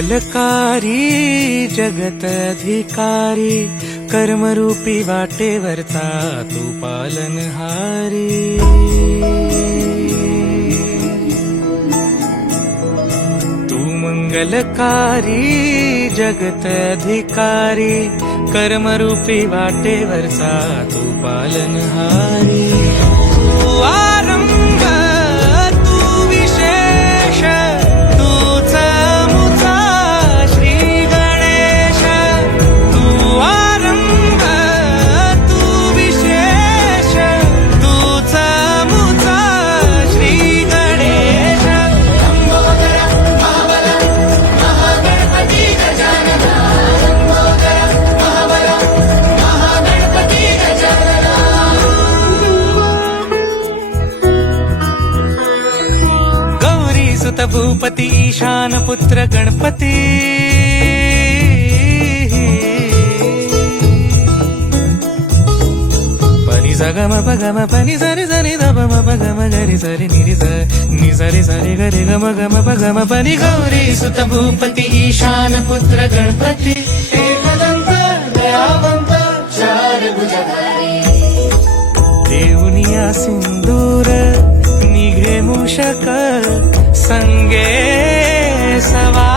मंगलकारी जगत अधिकारी, कर्मरूपी वाटेवरचा तू पालनहारी। तू मंगलकारी जगत अधिकारी, कर्मरूपी वाटेवरचा तू पालनहारी। तू आरंभ तू विशेष, तूच मुचा श्री गणेश। तू आरंभ तू विशेष, तूच मुचा श्री गणेश। लंबोदर महाबल महागणपती गजानना, लंबोदर महाबल महागणपती गजानना। गौरी सुत भूपती ईशान पुत्र गणपती, पनी सगम पगम पनी सरि सरि ध प म पगम गरि सरि निरि स नि सरि सरि गरि गम गम पगम पनी। गौरी सुत भूपती ईशान पुत्र गणपती, एकदंत दयावंत चार भुजधारी। देऊनिया सिंदूर निघे मूषक, संगे सवा